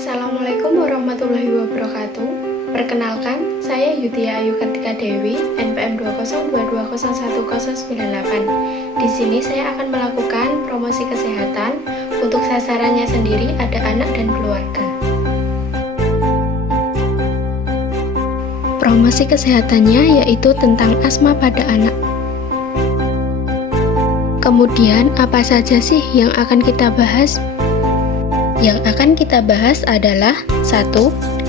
Assalamualaikum warahmatullahi wabarakatuh. Perkenalkan, saya Yutia Ayu Kartika Dewi, NPM 202211098. Di sini saya akan melakukan promosi kesehatan. Untuk sasarannya sendiri ada anak dan keluarga. Promosi kesehatannya yaitu tentang asma pada anak. Kemudian, apa saja sih yang akan kita bahas? Yang akan kita bahas adalah 1.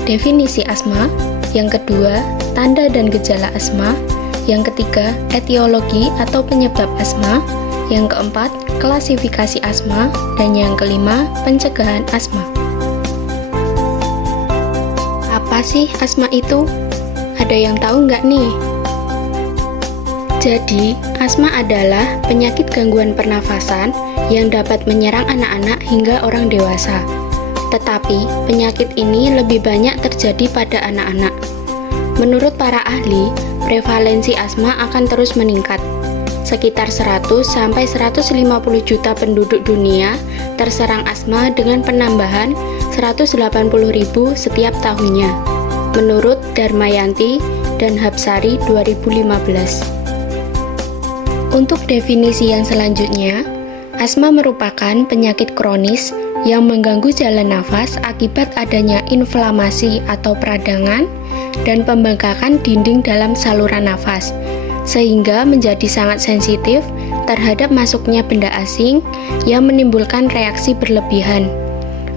Definisi asma, yang kedua, tanda dan gejala asma, yang ketiga, etiologi atau penyebab asma, yang keempat, klasifikasi asma, dan yang kelima, pencegahan asma. Apa sih asma itu? Ada yang tahu nggak nih? Jadi, asma adalah penyakit gangguan pernafasan yang dapat menyerang anak-anak hingga orang dewasa. Tetapi, penyakit ini lebih banyak terjadi pada anak-anak. Menurut para ahli, prevalensi asma akan terus meningkat. Sekitar 100-150 juta penduduk dunia terserang asma dengan penambahan 180.000 setiap tahunnya. Menurut Darmayanti dan Hapsari 2015. Untuk definisi yang selanjutnya, asma merupakan penyakit kronis yang mengganggu jalan nafas akibat adanya inflamasi atau peradangan dan pembengkakan dinding dalam saluran nafas, sehingga menjadi sangat sensitif terhadap masuknya benda asing yang menimbulkan reaksi berlebihan.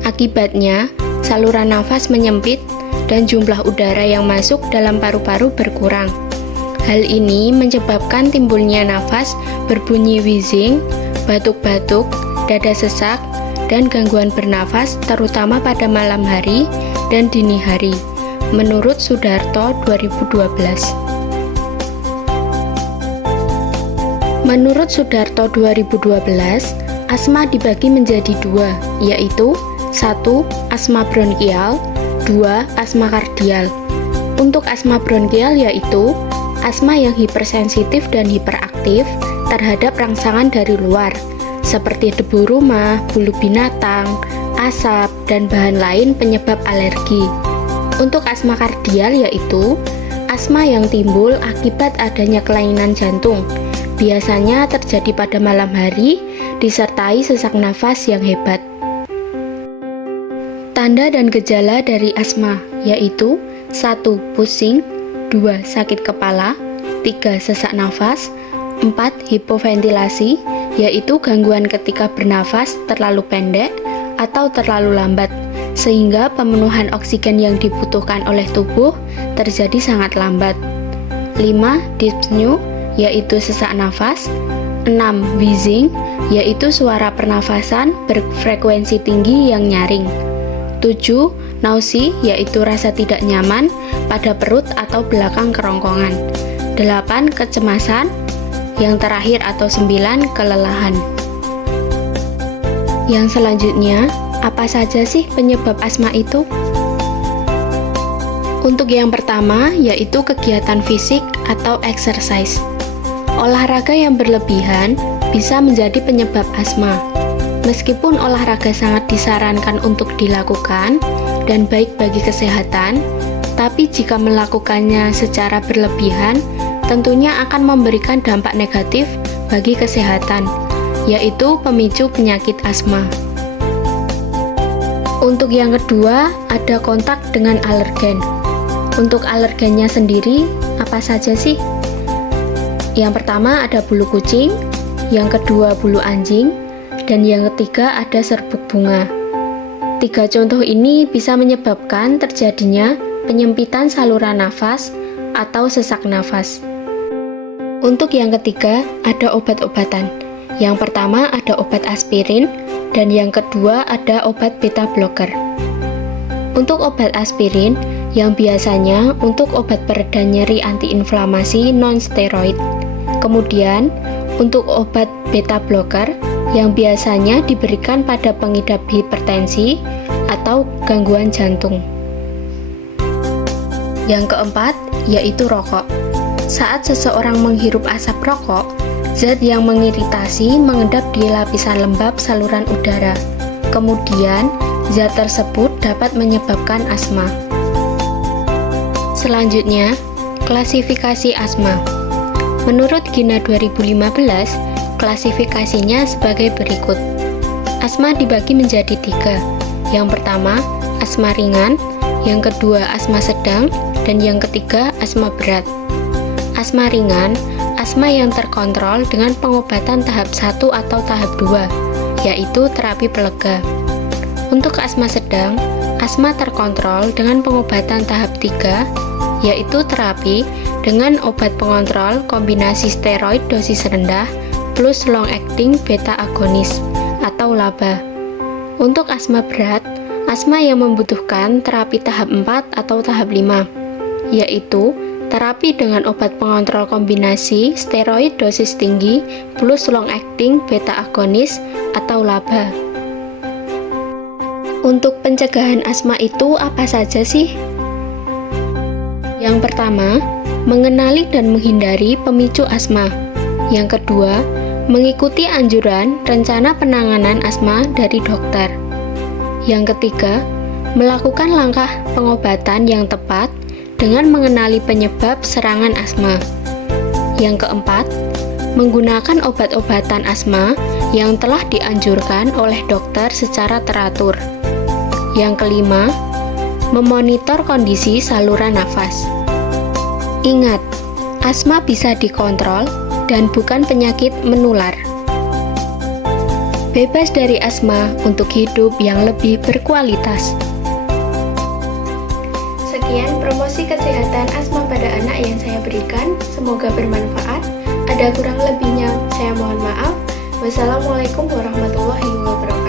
Akibatnya, saluran nafas menyempit dan jumlah udara yang masuk dalam paru-paru berkurang. Hal ini menyebabkan timbulnya nafas berbunyi wheezing, batuk-batuk, dada sesak, dan gangguan bernafas terutama pada malam hari dan dini hari, menurut Sudarto 2012. Menurut Sudarto 2012, asma dibagi menjadi dua, yaitu 1. Asma bronkial, 2. Asma kardial. Untuk asma bronkial yaitu asma yang hipersensitif dan hiperaktif terhadap rangsangan dari luar, seperti debu rumah, bulu binatang, asap, dan bahan lain penyebab alergi. Untuk asma kardial yaitu asma yang timbul akibat adanya kelainan jantung, biasanya terjadi pada malam hari, disertai sesak nafas yang hebat. Tanda dan gejala dari asma yaitu 1. Pusing, 2. Sakit kepala, 3. Sesak nafas, 4. Hipoventilasi, yaitu gangguan ketika bernafas terlalu pendek atau terlalu lambat, sehingga pemenuhan oksigen yang dibutuhkan oleh tubuh terjadi sangat lambat. 5. Dyspnea, yaitu sesak nafas, 6. Wheezing, yaitu suara pernafasan berfrekuensi tinggi yang nyaring, 7. Nausea, yaitu rasa tidak nyaman pada perut atau belakang kerongkongan, 8. Kecemasan, yang terakhir atau 9. Kelelahan. Yang selanjutnya, apa saja sih penyebab asma itu? Untuk yang pertama, yaitu kegiatan fisik atau exercise. Olahraga yang berlebihan bisa menjadi penyebab asma. Meskipun olahraga sangat disarankan untuk dilakukan dan baik bagi kesehatan, tapi jika melakukannya secara berlebihan, tentunya akan memberikan dampak negatif bagi kesehatan, yaitu pemicu penyakit asma. Untuk yang kedua, ada kontak dengan alergen. Untuk alergennya sendiri, apa saja sih? Yang pertama ada bulu kucing, yang kedua bulu anjing, dan yang ketiga ada serbuk bunga. 3 contoh ini bisa menyebabkan terjadinya penyempitan saluran nafas atau sesak nafas. Untuk yang ketiga, ada obat-obatan. Yang pertama ada obat aspirin, dan yang kedua ada obat beta blocker. Untuk obat aspirin, yang biasanya untuk obat pereda nyeri antiinflamasi non-steroid. Kemudian, untuk obat beta blocker, yang biasanya diberikan pada pengidap hipertensi atau gangguan jantung. Yang keempat, yaitu rokok. Saat seseorang menghirup asap rokok, zat yang mengiritasi mengendap di lapisan lembab saluran udara. Kemudian, Zat tersebut dapat menyebabkan asma. Selanjutnya, klasifikasi asma. Menurut Gina 2015, klasifikasinya sebagai berikut. Asma dibagi menjadi 3. Yang pertama, asma ringan, yang kedua asma sedang, dan yang ketiga asma berat. Asma ringan, asma yang terkontrol dengan pengobatan tahap 1 atau tahap 2, yaitu terapi pelega. Untuk asma sedang, asma terkontrol dengan pengobatan tahap 3, yaitu terapi dengan obat pengontrol kombinasi steroid dosis rendah plus long acting beta agonis atau LABA. Untuk asma berat, asma yang membutuhkan terapi tahap 4 atau tahap 5, yaitu terapi dengan obat pengontrol kombinasi steroid dosis tinggi plus long acting beta agonis atau LABA. Untuk pencegahan asma itu apa saja sih? Yang pertama, mengenali dan menghindari pemicu asma. Yang kedua, mengikuti anjuran rencana penanganan asma dari dokter. Yang ketiga, melakukan langkah pengobatan yang tepat dengan mengenali penyebab serangan asma. Yang keempat, menggunakan obat-obatan asma yang telah dianjurkan oleh dokter secara teratur. Yang kelima, memonitor kondisi saluran nafas. Ingat, asma bisa dikontrol dan bukan penyakit menular. Bebas dari asma untuk hidup yang lebih berkualitas. Sekian promosi kesehatan asma pada anak yang saya berikan. Semoga bermanfaat. Ada kurang lebihnya, saya mohon maaf. Wassalamualaikum warahmatullahi wabarakatuh.